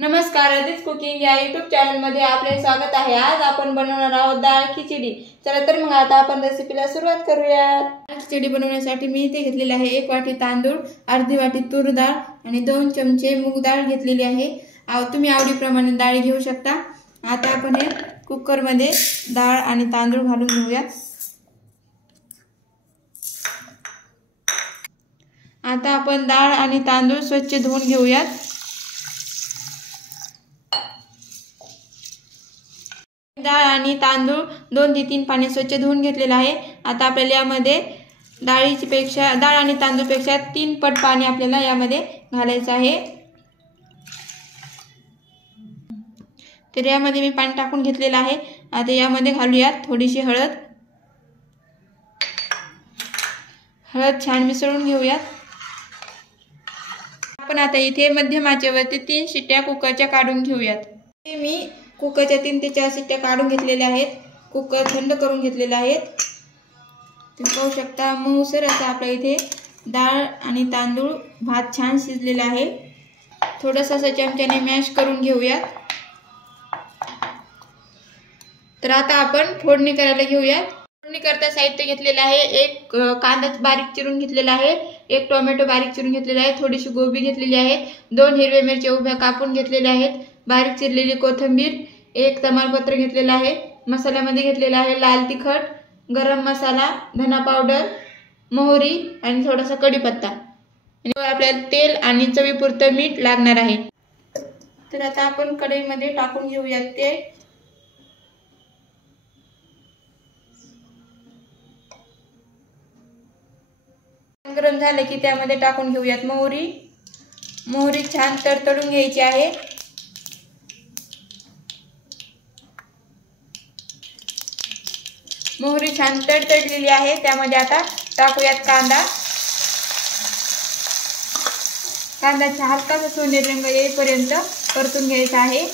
नमस्कार, आदित्य कुकिंग या यूट्यूब चॅनलमध्ये आपले स्वागत आहे। आज आपण बनवणार आहोत डाळ खिचडी। चला तर मग आता आपण रेसिपीला सुरुवात करूया। डाळ खिचडी बनवण्यासाठी मी इथे घेतलेले आहे 1 वाटी तांदूळ, अर्धी वाटी तूर डाळ आणि 2 चमचे मूग डाळ घेतलेली आहे। तुम्ही आवडीप्रमाणे डाळ घेऊ शकता। आता आपण हे कुकर मध्ये डाळ आणि तांदूळ घालून घेऊया। आता आपण डाळ आणि तांदूळ स्वच्छ धुवून घेऊयात। डाळ आणि तांदूळ 2 ते 3 पाणी स्वच्छ धुवून घेतलेले आहे। आता आपल्याला यामध्ये डाळ आणि तांदूळ पेक्षा 3 पट पाणी आपल्याला यामध्ये घालायचं आहे। तर यामध्ये मी पाणी टाकून घेतलेलं आहे। आता यामध्ये घालूयात थोडीशी हळद। हळद छान मिसळून घेऊयात। आपण आता इथे मध्यम आचेवरती 3 शिट्ट्या कुकरच्या काढून घेऊयात। मी कुकरच्या 3 ते 4 शिट्ट्या काढून घेतलेल्या आहेत। कुकर थंड करून घेतलेला आहे। तुम्ही पाहू शकता मऊसर असा आपल्या इथे डाळ आणि तांदूळ भात छान शिजलेला आहे। थोडंसं असं चमच्याने मॅश करून घेऊयात। तर आता आपण फोडणी करायला घेऊयात। फोडणी करता साहित्य घेतलेलं आहे। 1 कांदा बारीक चिरून घेतलेला आहे, 1 टोमॅटो बारीक चिरून घेतलेला आहे, थोडीशी गोबी घेतलेली आहे, 2 हिरव्या मिरच्या उभ्या कापून घेतलेल्या आहेत, बारीक चिरलेली कोथिंबीर, 1 तमालपत्र घेतलेला आहे। मसाल्यामध्ये घेतलेला आहे लाल तिखट, गरम मसाला, धना पावडर, मोहरी आणि थोडासा कढीपत्ता। आणि आपल्याला तेल आणि चवीपुरतं मीठ लागणार आहे। तर आता आपण कढईमध्ये टाकून घेऊयात तेल। गरम झाले की त्यामध्ये टाकून घेऊयात मोहरी। मोहरी छान तडतडून घ्यायची आहे। मोहरी छान तडतडलेली आहे। त्यामध्ये आता टाकूयात कांदा। कांद्याचा हलकासा सोनेरी रंग येईपर्यंत परतून घ्यायचा आहे।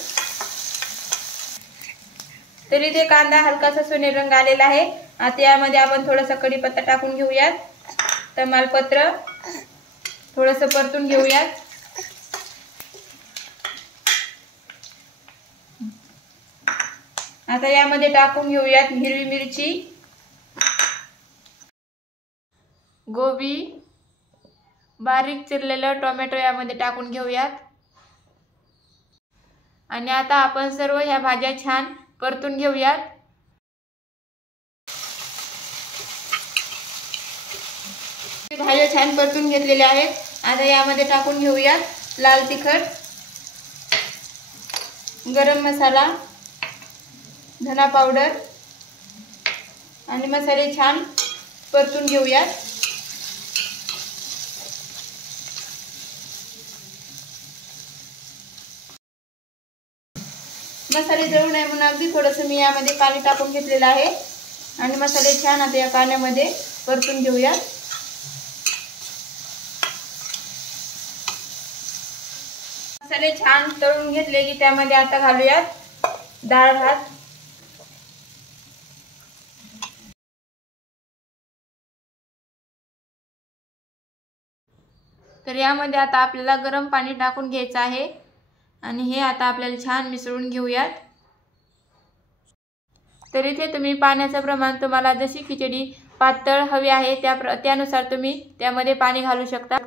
तर इथे कांदा हलकासा सोनेरी रंग आलेला आहे। आता यामध्ये आपण थोडासा कढीपत्ता टाकून घेऊयात, तमालपत्र थोडंसं परतून घेऊयात। आता यामध्ये टाकून घेऊयात हिरवी मिरची, गोबी, बारीक चिरलेलं टोमॅटो यामध्ये टाकून घेऊयात। आणि आता आपण सर्व ह्या भाज्या छान परतून घेऊयात। भाज्या छान परतून घेतलेल्या आहेत। आता यामध्ये टाकून घेऊयात लाल तिखट, गरम मसाला, धना पावडर आणि मसाले छान परतून घेऊयात। मसाले जळू नये म्हणून अगदी थोडंसं मी यामध्ये पाणी टाकून घेतलेलं आहे। आणि मसाले छान आता या पाण्यामध्ये परतून घेऊयात। मसाले छान तळून घेतले की त्यामध्ये आता घालूयात डाळ भात। तर यामध्ये आता आपल्याला गरम पाणी टाकून घ्यायचं आहे आणि हे आता आपल्याला छान मिसळून घेऊयात। तर इथे तुम्ही पाण्याचं प्रमाण तुम्हाला जशी खिचडी पातळ हवी आहे त्यानुसार तुम्ही त्यामध्ये पाणी घालू शकता।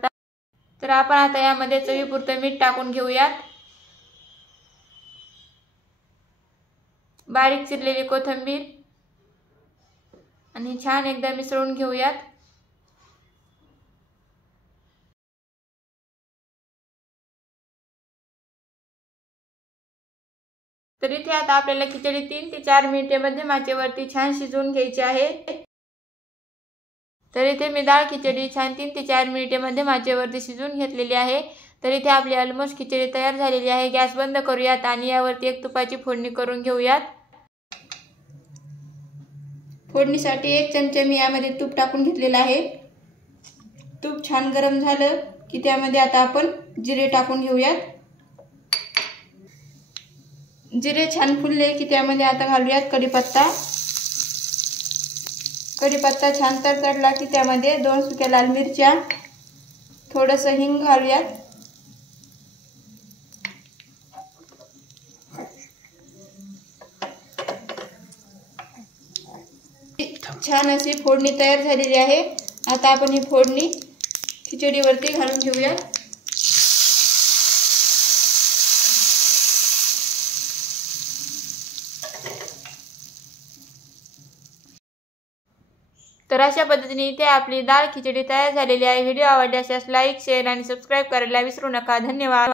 तर आपण आता यामध्ये चवीपुरतं मीठ टाकून घेऊयात, बारीक चिरलेली कोथिंबीर आणि छान एकदा मिसळून घेऊयात। तर इथे आता आपल्याला खिचडी 3 ते 4 मिनिटे मध्यम आचेवरती छान शिजवून घ्यायची आहे। तर इथे मी डाळ खिचडी छान 3 ते 4 मिनिटे मध्यम आचेवरती शिजवून घेतलेली आहे। तर इथे आपली ऑलमोस्ट खिचडी तयार झालेली आहे। गॅस बंद करूयात आणि यावरती 1 तुपाची फोडणी करून घेऊयात। फोडणीसाठी 1 चमचा मी यामध्ये तूप टाकून घेतलेला आहे। तूप छान गरम झालं की त्यामध्ये आता आपण जिरे टाकून घेऊयात। जिरे छान फुलले की त्यामध्ये आता घालूयात कढीपत्ता। कढीपत्ता छान तडतडला की त्यामध्ये 2 सुक्या लाल मिरच्या, थोडंसं हिंग घालूयात। छान अशी फोडणी तयार झालेली आहे। आता आपण ही फोडणी खिचडीवरती घालून घेऊया। तर अशा पद्धतीने इथे आपली डाळ खिचडी तयार झालेली आहे। व्हिडिओ आवडल्यास लाईक, शेअर आणि सबस्क्राइब करायला विसरू नका। धन्यवाद।